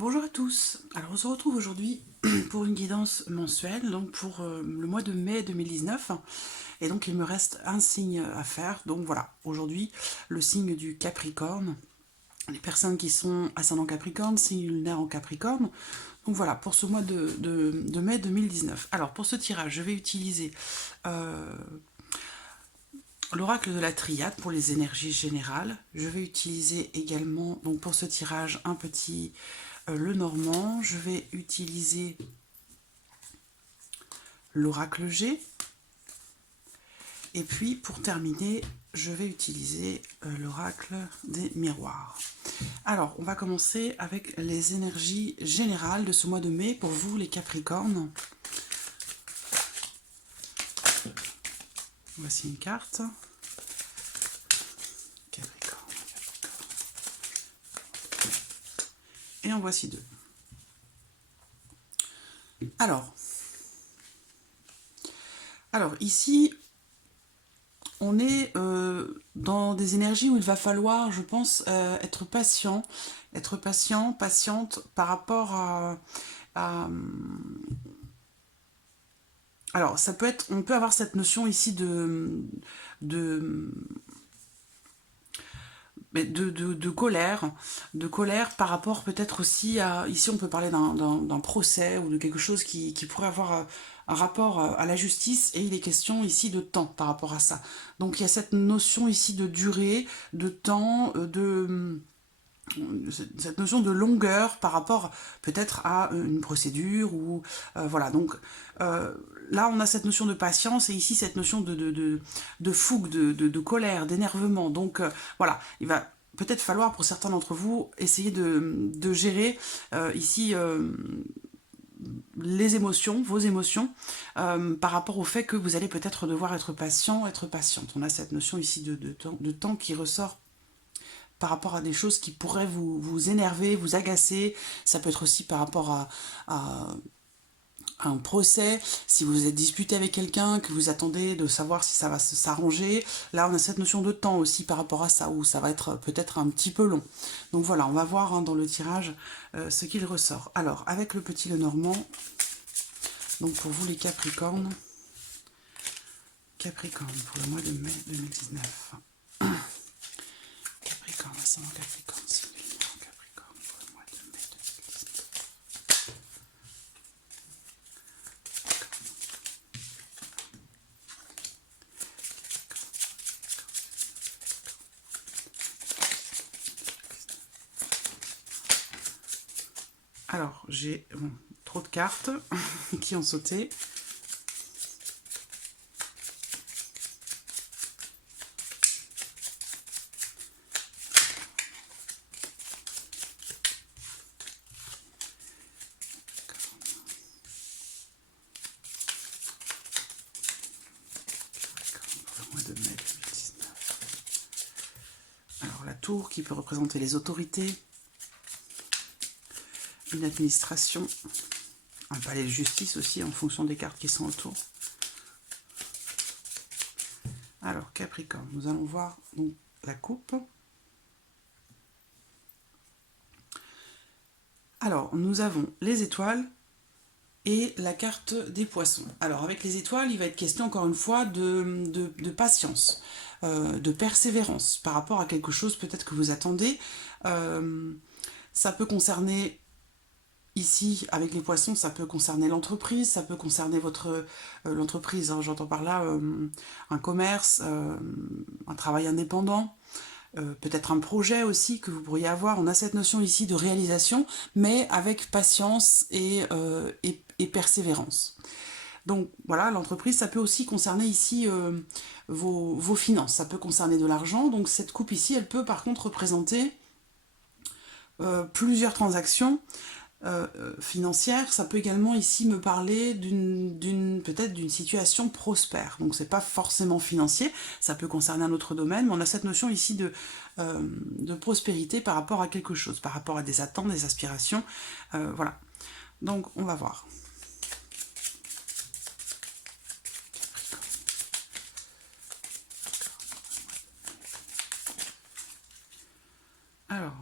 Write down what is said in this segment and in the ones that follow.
Bonjour à tous. Alors on se retrouve aujourd'hui pour une guidance mensuelle, donc pour le mois de mai 2019. Et donc il me reste un signe à faire. Donc voilà, aujourd'hui le signe du Capricorne. Les personnes qui sont ascendant Capricorne, signe lunaire en Capricorne. Donc voilà, pour ce mois de mai 2019. Alors pour ce tirage, je vais utiliser l'oracle de la triade pour les énergies générales. Je vais utiliser également, donc pour ce tirage, un petit le normand. Je vais utiliser l'oracle G. Et puis pour terminer, je vais utiliser l'oracle des miroirs. Alors, on va commencer avec les énergies générales de ce mois de mai pour vous les Capricornes. Voici une carte. Capricorne. Et en voici deux. Alors ici, on est dans des énergies où il va falloir, je pense, être patient, patiente par rapport alors, ça peut être, on peut avoir cette notion ici de, de colère par rapport peut-être aussi à, ici on peut parler d'un procès ou de quelque chose qui pourrait avoir un rapport à la justice, et il est question ici de temps par rapport à ça. Donc il y a cette notion ici de durée, de temps, cette notion de longueur par rapport peut-être à une procédure ou voilà. Donc là on a cette notion de patience, et ici cette notion de fougue, de colère, d'énervement. Donc voilà, il va peut-être falloir pour certains d'entre vous essayer de gérer ici les émotions, vos émotions, par rapport au fait que vous allez peut-être devoir être patient, être patiente. On a cette notion ici de temps qui ressort par rapport à des choses qui pourraient vous énerver, vous agacer. Ça peut être aussi par rapport à un procès, si vous êtes disputé avec quelqu'un, que vous attendez de savoir si ça va s'arranger. Là, on a cette notion de temps aussi par rapport à ça, où ça va être peut-être un petit peu long. Donc voilà, on va voir dans le tirage ce qu'il ressort. Alors, avec le petit Lenormand, donc pour vous les Capricornes, pour le mois de mai 2019. Capricorne, ascendant Capricorne, c'est Capricorne pour le mois de mai 2019. Alors, j'ai trop de cartes qui ont sauté. Pour le mois de mai 2019. Alors, la tour qui peut représenter les autorités, une administration, un palais de justice aussi en fonction des cartes qui sont autour. Alors Capricorne, nous allons voir donc la coupe. Alors nous avons les étoiles et la carte des poissons. Alors avec les étoiles, il va être question encore une fois de patience, de persévérance par rapport à quelque chose peut-être que vous attendez. Ça peut concerner ici, avec les poissons, ça peut concerner l'entreprise, ça peut concerner votre l'entreprise, hein, j'entends par là un commerce, un travail indépendant, peut-être un projet aussi que vous pourriez avoir. On a cette notion ici de réalisation, mais avec patience et persévérance. Donc voilà, l'entreprise, ça peut aussi concerner ici vos finances, ça peut concerner de l'argent. Donc cette coupe ici, elle peut par contre représenter plusieurs transactions financière. Ça peut également ici me parler peut-être d'une situation prospère. Donc c'est pas forcément financier, ça peut concerner un autre domaine, mais on a cette notion ici de prospérité par rapport à quelque chose, par rapport à des attentes, des aspirations. Voilà. Donc on va voir. Alors,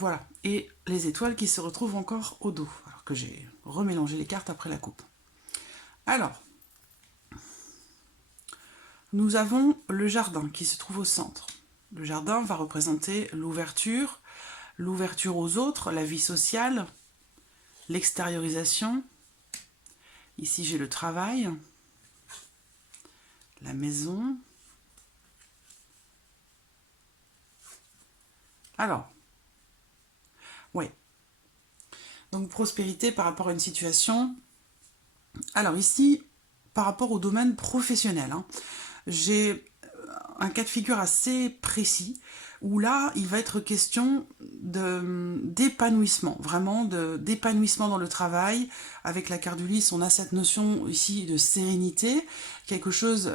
Voilà. Et les étoiles qui se retrouvent encore au dos, alors que j'ai remélangé les cartes après la coupe. Alors, nous avons le jardin qui se trouve au centre. Le jardin va représenter l'ouverture aux autres, la vie sociale, l'extériorisation. Ici, j'ai le travail, la maison. Alors, ouais. Donc, prospérité par rapport à une situation. Alors ici, par rapport au domaine professionnel, hein, j'ai un cas de figure assez précis où là, il va être question d'épanouissement, vraiment d'épanouissement dans le travail. Avec la carte du lys, on a cette notion ici de sérénité, quelque chose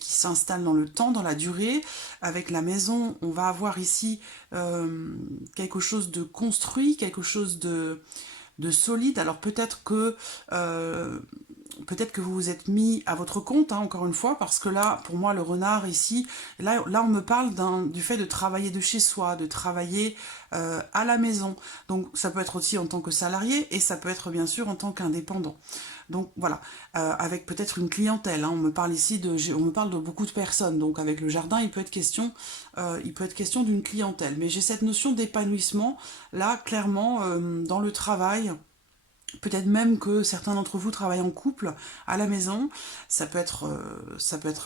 qui s'installe dans le temps, dans la durée. Avec la maison, on va avoir ici quelque chose de construit, quelque chose de solide. Alors peut-être que vous vous êtes mis à votre compte, hein, encore une fois, parce que là, pour moi, le renard ici, là on me parle du fait de travailler de chez soi, de travailler à la maison. Donc ça peut être aussi en tant que salarié et ça peut être bien sûr en tant qu'indépendant. Donc voilà, avec peut-être une clientèle, hein, on me parle ici on me parle de beaucoup de personnes. Donc avec le jardin, il peut être question d'une clientèle. Mais j'ai cette notion d'épanouissement là, clairement, dans le travail. Peut-être même que certains d'entre vous travaillent en couple à la maison. Ça peut être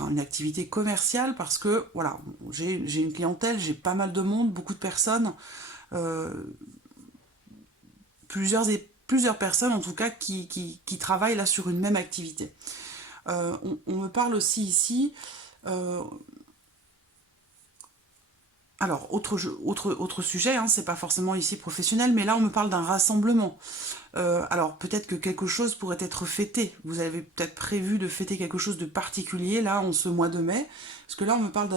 une activité commerciale parce que voilà, j'ai une clientèle, j'ai pas mal de monde, beaucoup de personnes, euh, plusieurs personnes en tout cas qui travaillent là sur une même activité. On me parle aussi ici. euh, alors, autre sujet, hein, c'est pas forcément ici professionnel, mais là on me parle d'un rassemblement. Alors peut-être que quelque chose pourrait être fêté. Vous avez peut-être prévu de fêter quelque chose de particulier là en ce mois de mai. Parce que là on me parle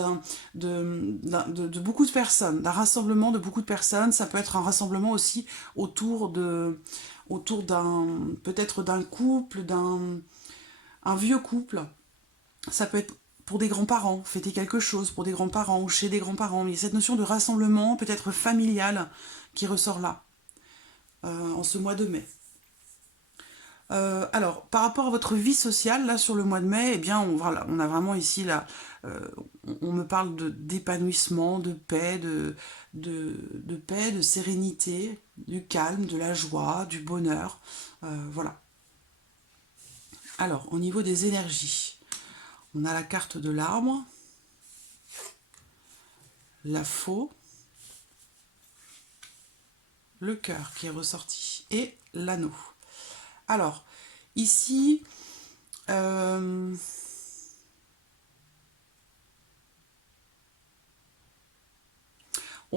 de beaucoup de personnes, d'un rassemblement de beaucoup de personnes. Ça peut être un rassemblement aussi autour peut-être d'un couple, un vieux couple. Ça peut être pour des grands-parents, fêter quelque chose pour des grands-parents ou chez des grands-parents. Mais il y a cette notion de rassemblement peut-être familial qui ressort là, en ce mois de mai. Alors, par rapport à votre vie sociale, là, sur le mois de mai, eh bien, voilà, on a vraiment ici, là, on me parle d'épanouissement, de paix, de paix, de sérénité, du calme, de la joie, du bonheur. Voilà. Alors, au niveau des énergies, on a la carte de l'arbre, la faux, le cœur qui est ressorti, et l'anneau. Alors, ici, on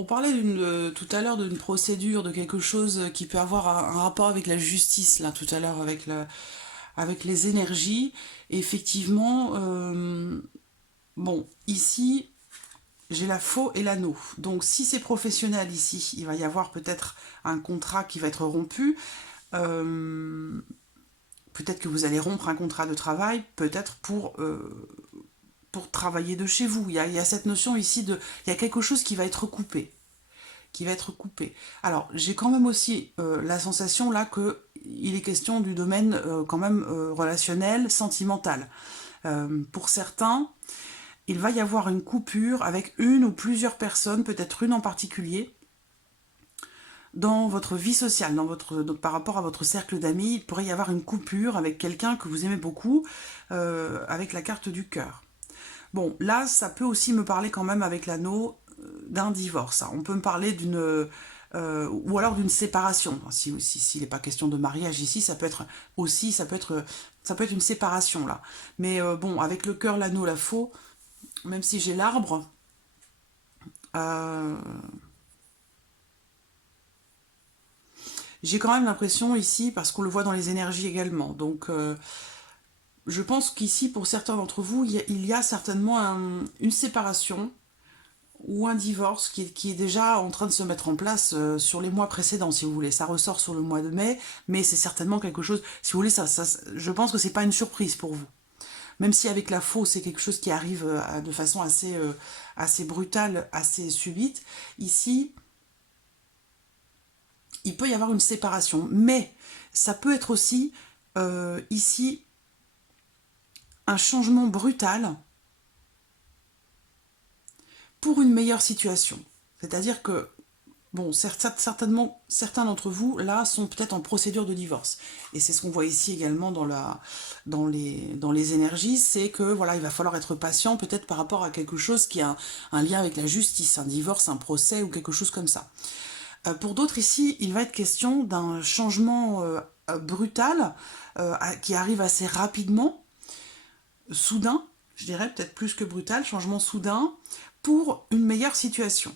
parlait tout à l'heure d'une procédure, de quelque chose qui peut avoir un rapport avec la justice, là, tout à l'heure, avec les énergies. Et effectivement, bon, ici, j'ai la faux et l'anneau. Donc, si c'est professionnel ici, il va y avoir peut-être un contrat qui va être rompu. Peut-être que vous allez rompre un contrat de travail, peut-être pour travailler de chez vous. Il y a cette notion ici il y a quelque chose qui va être coupé. Qui va être coupé. Alors, j'ai quand même aussi la sensation là qu'il est question du domaine quand même relationnel, sentimental. Pour certains, il va y avoir une coupure avec une ou plusieurs personnes, peut-être une en particulier, dans votre vie sociale, par rapport à votre cercle d'amis, il pourrait y avoir une coupure avec quelqu'un que vous aimez beaucoup, avec la carte du cœur. Bon, là, ça peut aussi me parler quand même avec l'anneau d'un divorce. On peut me parler ou alors d'une séparation. S'il n'est pas question de mariage ici, ça peut être une séparation là. Mais bon, avec le cœur, l'anneau, la faux, même si j'ai l'arbre, euh, j'ai quand même l'impression ici, parce qu'on le voit dans les énergies également. Donc, je pense qu'ici, pour certains d'entre vous, il y a certainement une séparation ou un divorce qui est déjà en train de se mettre en place sur les mois précédents, si vous voulez. Ça ressort sur le mois de mai, mais c'est certainement quelque chose, si vous voulez, je pense que c'est pas une surprise pour vous. Même si avec la faux, c'est quelque chose qui arrive de façon assez brutale, assez subite, ici, il peut y avoir une séparation. Mais ça peut être aussi, ici, un changement brutal pour une meilleure situation. C'est-à-dire que, bon, certainement, certains d'entre vous, là, sont peut-être en procédure de divorce. Et c'est ce qu'on voit ici également dans les énergies, c'est que, voilà, il va falloir être patient, peut-être par rapport à quelque chose qui a un lien avec la justice, un divorce, un procès ou quelque chose comme ça. Pour d'autres ici, il va être question d'un changement brutal qui arrive assez rapidement, soudain, je dirais peut-être plus que brutal, changement soudain, pour une meilleure situation.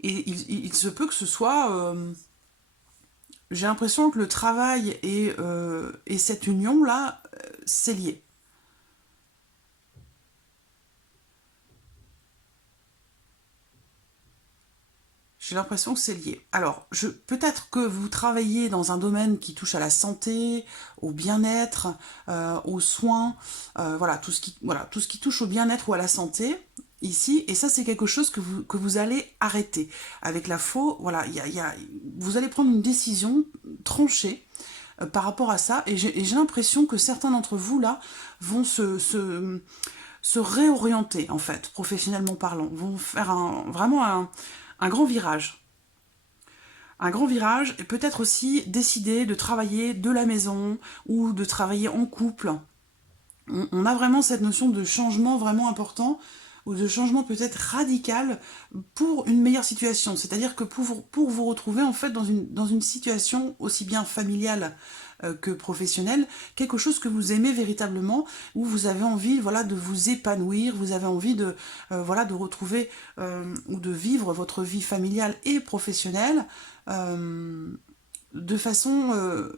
Et il se peut que ce soit... j'ai l'impression que le travail et cette union-là, c'est lié. J'ai l'impression que c'est lié. Alors, peut-être que vous travaillez dans un domaine qui touche à la santé, au bien-être, aux soins, voilà, tout ce qui touche au bien-être ou à la santé, ici, et ça c'est quelque chose que vous allez arrêter. Avec la faux, voilà, vous allez prendre une décision tranchée par rapport à ça, et j'ai l'impression que certains d'entre vous, là, vont se réorienter, en fait, professionnellement parlant, vont faire vraiment un grand virage. Un grand virage, et peut-être aussi décider de travailler de la maison ou de travailler en couple. On a vraiment cette notion de changement vraiment important ou de changement peut-être radical pour une meilleure situation. C'est-à-dire que pour vous retrouver en fait dans une situation aussi bien familiale que professionnelle, quelque chose que vous aimez véritablement, où vous avez envie voilà, de vous épanouir, vous avez envie voilà, de retrouver ou de vivre votre vie familiale et professionnelle de façon...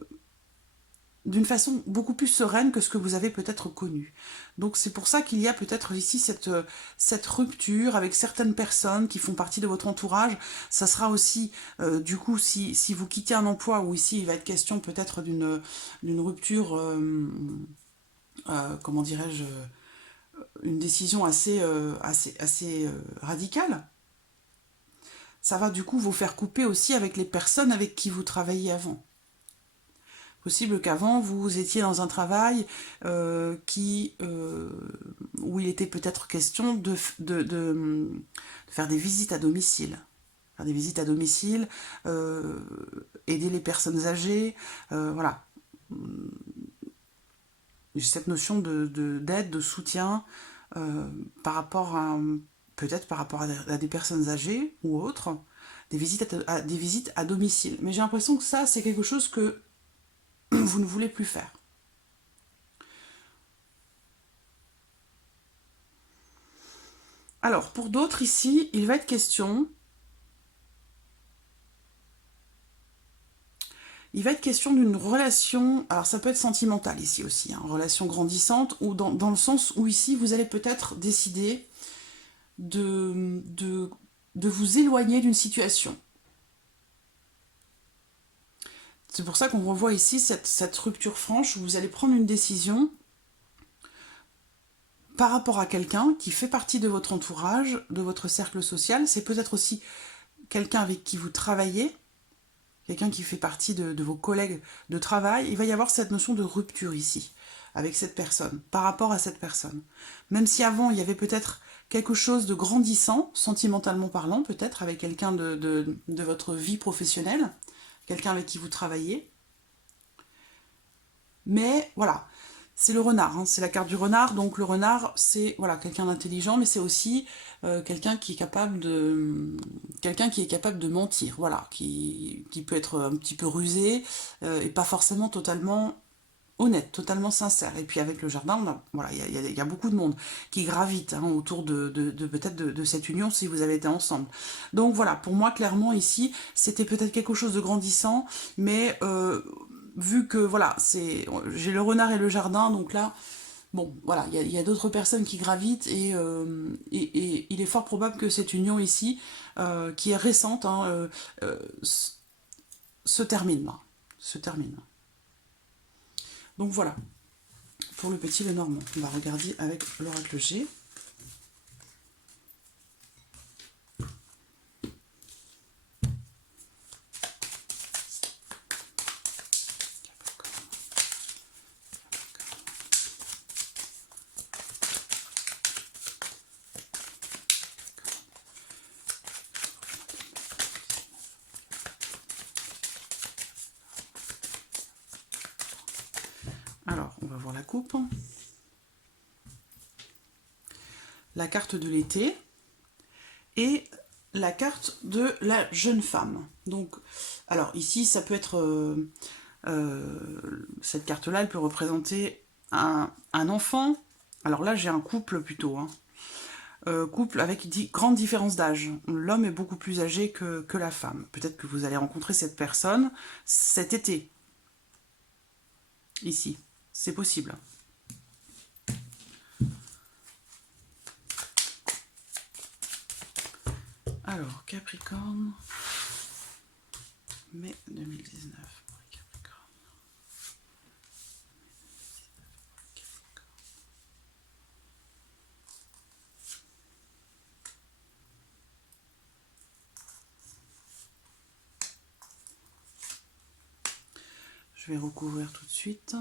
d'une façon beaucoup plus sereine que ce que vous avez peut-être connu. Donc c'est pour ça qu'il y a peut-être ici cette rupture avec certaines personnes qui font partie de votre entourage. Ça sera aussi, du coup, si vous quittez un emploi, ou ici il va être question peut-être d'une rupture, comment dirais-je, une décision assez radicale. Ça va du coup vous faire couper aussi avec les personnes avec qui vous travaillez avant. Possible qu'avant vous étiez dans un travail où il était peut-être question de faire des visites à domicile. Faire des visites à domicile, aider les personnes âgées, voilà. Cette notion d'aide, de soutien par rapport à peut-être par rapport à des personnes âgées ou autres, des visites à domicile. Mais j'ai l'impression que ça, c'est quelque chose que vous ne voulez plus faire. Alors, pour d'autres ici, il va être question... Il va être question d'une relation, alors ça peut être sentimentale ici aussi, hein, relation grandissante, ou dans le sens où ici, vous allez peut-être décider de vous éloigner d'une situation. C'est pour ça qu'on revoit ici cette rupture franche où vous allez prendre une décision par rapport à quelqu'un qui fait partie de votre entourage, de votre cercle social. C'est peut-être aussi quelqu'un avec qui vous travaillez, quelqu'un qui fait partie de vos collègues de travail. Il va y avoir cette notion de rupture ici, avec cette personne, par rapport à cette personne. Même si avant, il y avait peut-être quelque chose de grandissant, sentimentalement parlant, peut-être avec quelqu'un de votre vie professionnelle, quelqu'un avec qui vous travaillez. Mais voilà, c'est le renard, hein, c'est la carte du renard. Donc le renard, c'est voilà, quelqu'un d'intelligent, mais c'est aussi quelqu'un qui est capable de mentir, voilà, qui peut être un petit peu rusé et pas forcément totalement honnête, totalement sincère. Et puis avec le jardin, voilà, il y a beaucoup de monde qui gravite hein, autour de peut-être de cette union si vous avez été ensemble. Donc voilà, pour moi clairement ici, c'était peut-être quelque chose de grandissant, mais vu que voilà, j'ai le renard et le jardin, donc là, bon, voilà, il y a d'autres personnes qui gravitent et il est fort probable que cette union ici, qui est récente, hein, se termine là, se termine. Donc voilà, pour le petit Lenormand. On va regarder avec l'oracle G. Alors, on va voir la coupe. La carte de l'été et la carte de la jeune femme. Donc, alors ici, ça peut être... cette carte-là, elle peut représenter un enfant. Alors là, j'ai un couple plutôt. Hein. Couple avec grande différence d'âge. L'homme est beaucoup plus âgé que la femme. Peut-être que vous allez rencontrer cette personne cet été. Ici. C'est possible. Alors, Capricorne, mai 2019 pour les Capricornes. Je vais recouvrir tout de suite.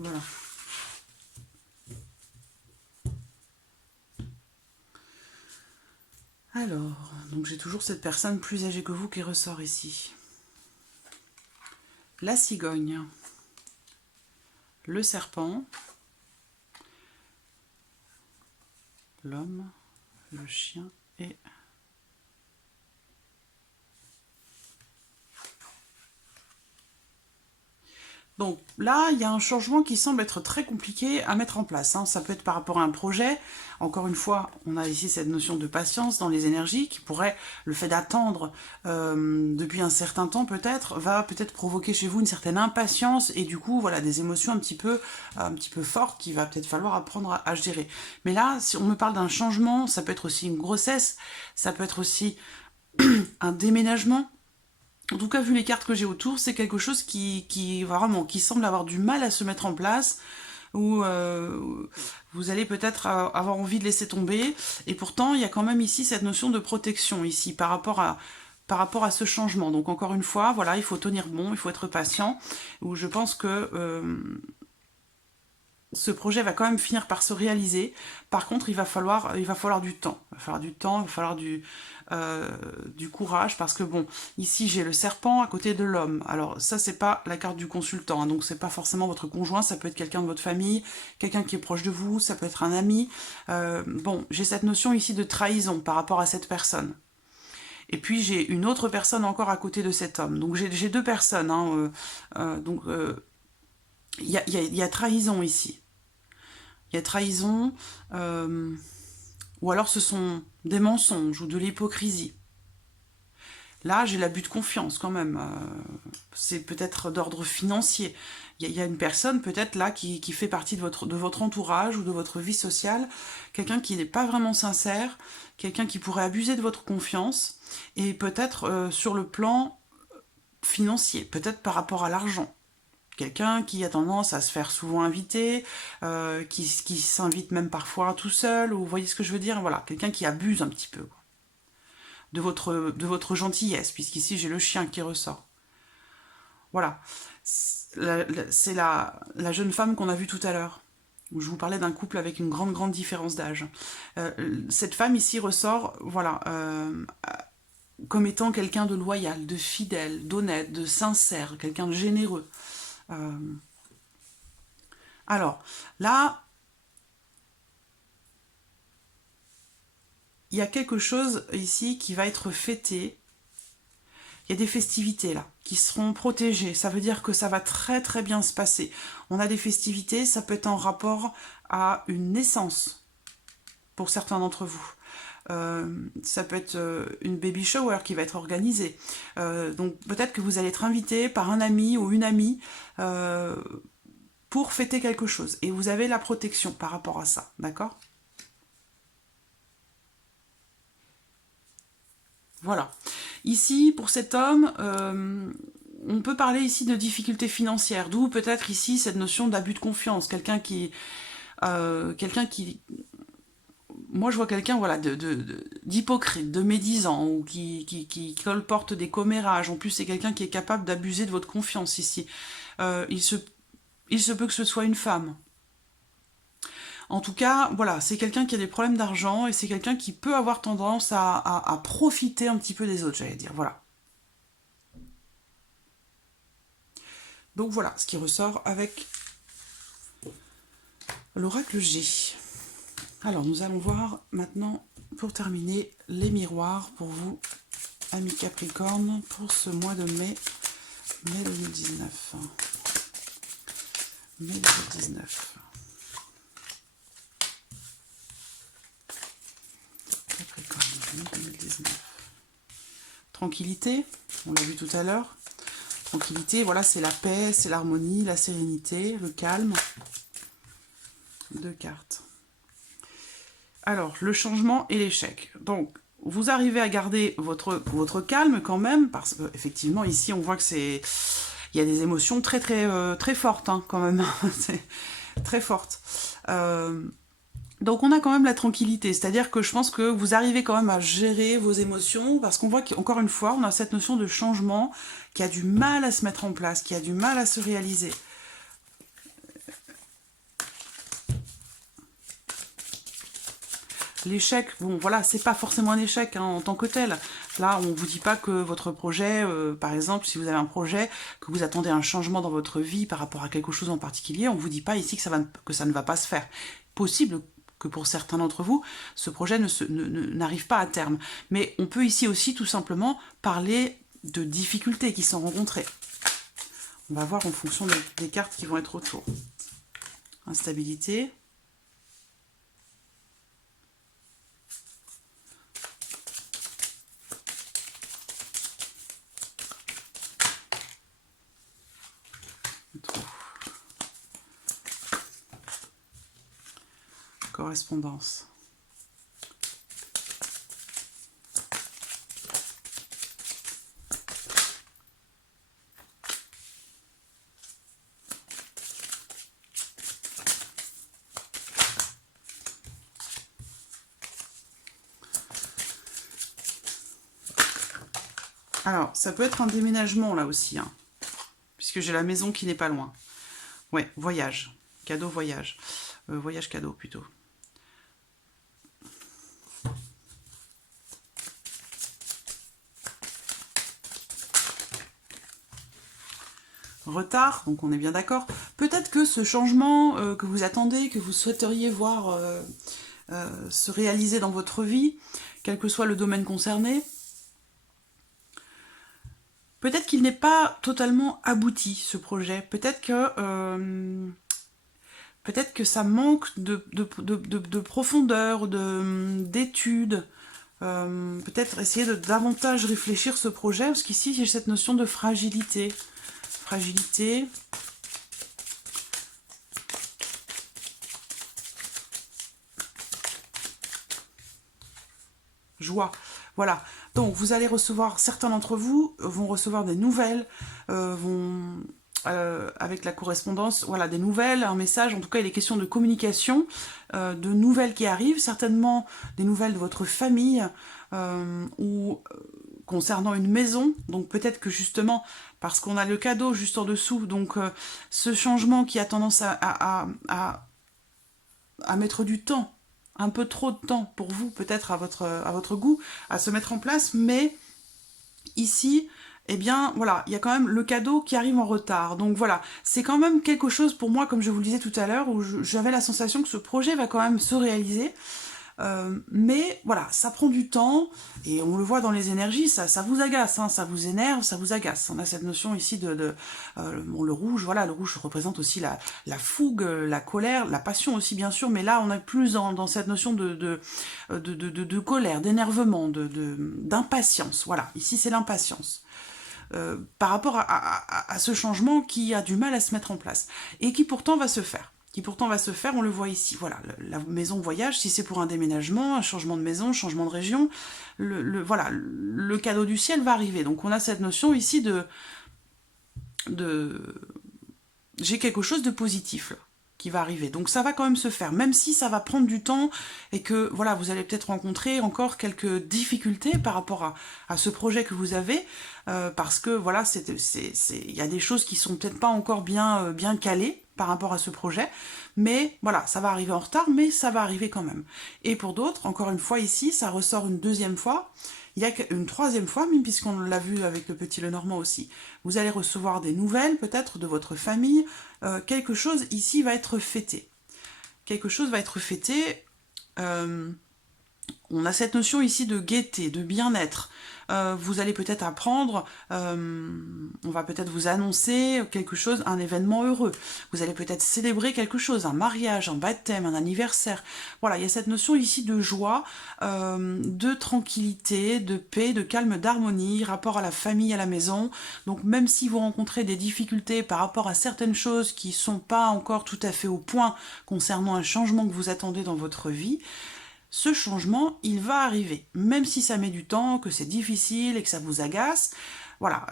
Voilà. Alors, donc j'ai toujours cette personne plus âgée que vous qui ressort ici. La cigogne, le serpent, l'homme, le chien et... Donc là, il y a un changement qui semble être très compliqué à mettre en place. Hein. Ça peut être par rapport à un projet. Encore une fois, on a ici cette notion de patience dans les énergies qui pourrait, le fait d'attendre depuis un certain temps peut-être, va peut-être provoquer chez vous une certaine impatience et du coup, voilà, des émotions un petit peu fortes qu'il va peut-être falloir apprendre à gérer. Mais là, si on me parle d'un changement, ça peut être aussi une grossesse, ça peut être aussi un déménagement. En tout cas, vu les cartes que j'ai autour, c'est quelque chose qui semble avoir du mal à se mettre en place, où vous allez peut-être avoir envie de laisser tomber. Et pourtant, il y a quand même ici cette notion de protection, ici, par rapport à ce changement. Donc encore une fois, voilà, il faut tenir bon, il faut être patient, où je pense que... ce projet va quand même finir par se réaliser. Par contre, il va falloir du temps. Il va falloir du temps, il va falloir du courage, parce que bon, ici j'ai le serpent à côté de l'homme. Alors ça, c'est pas la carte du consultant, hein, donc c'est pas forcément votre conjoint, ça peut être quelqu'un de votre famille, quelqu'un qui est proche de vous, ça peut être un ami. Bon, j'ai cette notion ici de trahison par rapport à cette personne. Et puis j'ai une autre personne encore à côté de cet homme. Donc j'ai deux personnes, hein, donc... il y a trahison ici. Il y a trahison, ou alors ce sont des mensonges ou de l'hypocrisie. Là, j'ai l'abus de confiance quand même. C'est peut-être d'ordre financier. Il y a une personne peut-être là qui fait partie de votre entourage ou de votre vie sociale, quelqu'un qui n'est pas vraiment sincère, quelqu'un qui pourrait abuser de votre confiance, et peut-être sur le plan financier, peut-être par rapport à l'argent. Quelqu'un qui a tendance à se faire souvent inviter, qui s'invite même parfois tout seul, ou vous voyez ce que je veux dire, voilà, quelqu'un qui abuse un petit peu quoi, de votre gentillesse, puisqu'ici j'ai le chien qui ressort. Voilà, c'est la jeune femme qu'on a vue tout à l'heure, où je vous parlais d'un couple avec une grande différence d'âge. Cette femme ici ressort, voilà, comme étant quelqu'un de loyal, de fidèle, d'honnête, de sincère, quelqu'un de généreux. Alors, là, il y a quelque chose ici qui va être fêté. Il y a des festivités là, qui seront protégées. Ça veut dire que ça va très bien se passer. On a des festivités, ça peut être en rapport à une naissance, pour certains d'entre vous. Ça peut être une baby shower qui va être organisée. Donc peut-être que vous allez être invité par un ami ou une amie pour fêter quelque chose. Et vous avez la protection par rapport à ça, d'accord ? Voilà. Ici, pour cet homme, on peut parler ici de difficultés financières, d'où peut-être ici cette notion d'abus de confiance. Quelqu'un qui... Moi, je vois quelqu'un voilà, d'hypocrite, de médisant, ou qui colporte des commérages. En plus, c'est quelqu'un qui est capable d'abuser de votre confiance ici. il se peut que ce soit une femme. En tout cas, voilà, c'est quelqu'un qui a des problèmes d'argent et c'est quelqu'un qui peut avoir tendance à profiter un petit peu des autres, j'allais dire, voilà. Donc voilà ce qui ressort avec l'oracle G. Alors, nous allons voir maintenant, pour terminer, les miroirs pour vous, amis Capricorne, pour ce mois de mai 2019. Mai 2019. Capricorne, mai 2019. Tranquillité, on l'a vu tout à l'heure. Tranquillité, voilà, c'est la paix, c'est l'harmonie, la sérénité, le calme. 2 cartes. Alors, le changement et l'échec. Donc, vous arrivez à garder votre calme quand même, parce qu'effectivement, ici, on voit que c'est... Il y a des émotions très, très fortes, hein, quand même. C'est très fortes. Donc, on a quand même la tranquillité. C'est-à-dire que je pense que vous arrivez quand même à gérer vos émotions, parce qu'on voit qu'encore une fois, on a cette notion de changement qui a du mal à se mettre en place, qui a du mal à se réaliser. L'échec, bon voilà, c'est pas forcément un échec hein, en tant que tel. Là, on vous dit pas que votre projet, par exemple, si vous avez un projet, que vous attendez un changement dans votre vie par rapport à quelque chose en particulier, on vous dit pas ici que ça ne va pas se faire. Possible que pour certains d'entre vous, ce projet n'arrive pas à terme. Mais on peut ici aussi tout simplement parler de difficultés qui sont rencontrées. On va voir en fonction des cartes qui vont être autour. Instabilité. Correspondance. Alors, ça peut être un déménagement là aussi, hein, puisque j'ai la maison qui n'est pas loin. Ouais, voyage. Cadeau, voyage. Voyage cadeau plutôt. Retard, donc on est bien d'accord. Peut-être que ce changement que vous attendez, que vous souhaiteriez voir se réaliser dans votre vie, quel que soit le domaine concerné, peut-être qu'il n'est pas totalement abouti, ce projet. Peut-être que ça manque de profondeur, d'études. Peut-être essayer de davantage réfléchir ce projet, parce qu'ici j'ai cette notion de fragilité. Fragilité. Joie. Voilà. Donc vous allez recevoir, certains d'entre vous vont recevoir des nouvelles, avec la correspondance, voilà, des nouvelles, un message, en tout cas il est question de communication, de nouvelles qui arrivent, certainement des nouvelles de votre famille, ou concernant une maison, donc peut-être que justement, parce qu'on a le cadeau juste en dessous, donc ce changement qui a tendance à mettre du temps, un peu trop de temps pour vous, peut-être à votre goût, à se mettre en place, mais ici, eh bien, voilà, il y a quand même le cadeau qui arrive en retard. Donc voilà, c'est quand même quelque chose pour moi, comme je vous le disais tout à l'heure, où j'avais la sensation que ce projet va quand même se réaliser. Mais voilà, ça prend du temps, et on le voit dans les énergies, ça vous agace, hein, ça vous énerve, ça vous agace. On a cette notion ici bon, le rouge, voilà, le rouge représente aussi la fougue, la colère, la passion aussi bien sûr, mais là on est plus dans cette notion de colère, d'énervement, d'impatience, voilà, ici c'est l'impatience. Par rapport à ce changement qui a du mal à se mettre en place, et qui pourtant va se faire. On le voit ici, voilà, la maison voyage, si c'est pour un déménagement, un changement de maison, changement de région, voilà, le cadeau du ciel va arriver. Donc on a cette notion ici j'ai quelque chose de positif là, qui va arriver. Donc ça va quand même se faire, même si ça va prendre du temps et que voilà, vous allez peut-être rencontrer encore quelques difficultés par rapport à ce projet que vous avez, parce que voilà, il y a des choses qui sont peut-être pas encore bien calées. par rapport à ce projet, mais voilà, ça va arriver en retard, mais ça va arriver quand même. Et pour d'autres, encore une fois ici, ça ressort une deuxième fois, il y a une troisième fois, même puisqu'on l'a vu avec le petit Lenormand aussi. Vous allez recevoir des nouvelles, peut-être, de votre famille. Quelque chose ici va être fêté. Quelque chose va être fêté. On a cette notion ici de gaieté, de bien-être. Vous allez peut-être apprendre, on va peut-être vous annoncer quelque chose, un événement heureux. Vous allez peut-être célébrer quelque chose, un mariage, un baptême, un anniversaire. Voilà, il y a cette notion ici de joie, de tranquillité, de paix, de calme, d'harmonie, rapport à la famille, à la maison. Donc même si vous rencontrez des difficultés par rapport à certaines choses qui ne sont pas encore tout à fait au point concernant un changement que vous attendez dans votre vie, ce changement, il va arriver. Même si ça met du temps, que c'est difficile et que ça vous agace, voilà,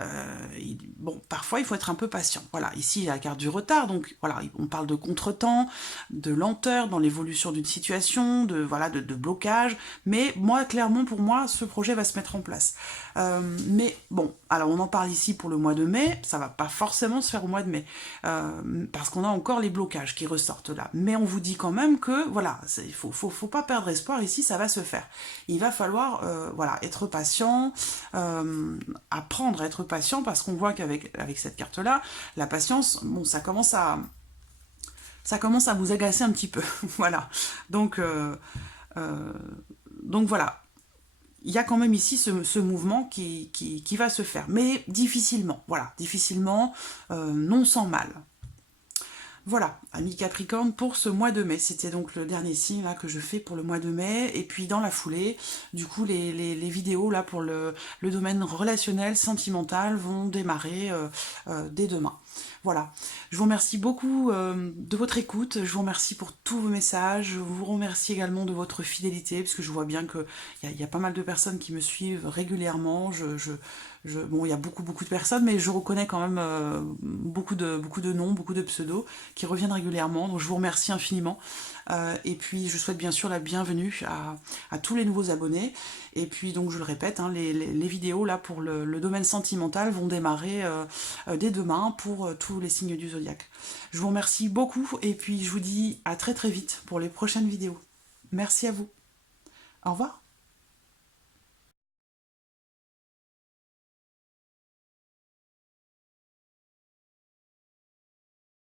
bon, parfois il faut être un peu patient. Voilà, ici il y a la carte du retard, donc voilà, on parle de contretemps, de lenteur dans l'évolution d'une situation, de voilà, de blocage. Mais moi, clairement, pour moi, ce projet va se mettre en place. Mais bon, alors on en parle ici pour le mois de mai, ça va pas forcément se faire au mois de mai, parce qu'on a encore les blocages qui ressortent là. Mais on vous dit quand même que voilà, il faut pas perdre espoir ici, ça va se faire. Il va falloir voilà, être patient, apprendre à être patient, parce qu'on voit qu'avec cette carte-là, la patience, bon, ça commence à vous agacer un petit peu. Voilà. Donc voilà. Il y a quand même ici ce mouvement qui va se faire, mais difficilement, voilà, difficilement, non sans mal. Voilà, amis Capricorne, pour ce mois de mai. C'était donc le dernier signe là, que je fais pour le mois de mai. Et puis dans la foulée, du coup, les vidéos là pour le domaine relationnel, sentimental vont démarrer dès demain. Voilà, je vous remercie beaucoup de votre écoute, je vous remercie pour tous vos messages, je vous remercie également de votre fidélité, parce que je vois bien qu'il y a pas mal de personnes qui me suivent régulièrement. Bon, il y a beaucoup de personnes, mais je reconnais quand même beaucoup de noms, beaucoup de pseudos qui reviennent régulièrement, donc je vous remercie infiniment. Et puis je souhaite bien sûr la bienvenue à tous les nouveaux abonnés. Et puis donc je le répète, hein, les vidéos là pour le domaine sentimental vont démarrer dès demain pour tous les signes du zodiaque. Je vous remercie beaucoup et puis je vous dis à très très vite pour les prochaines vidéos. Merci à vous. Au revoir.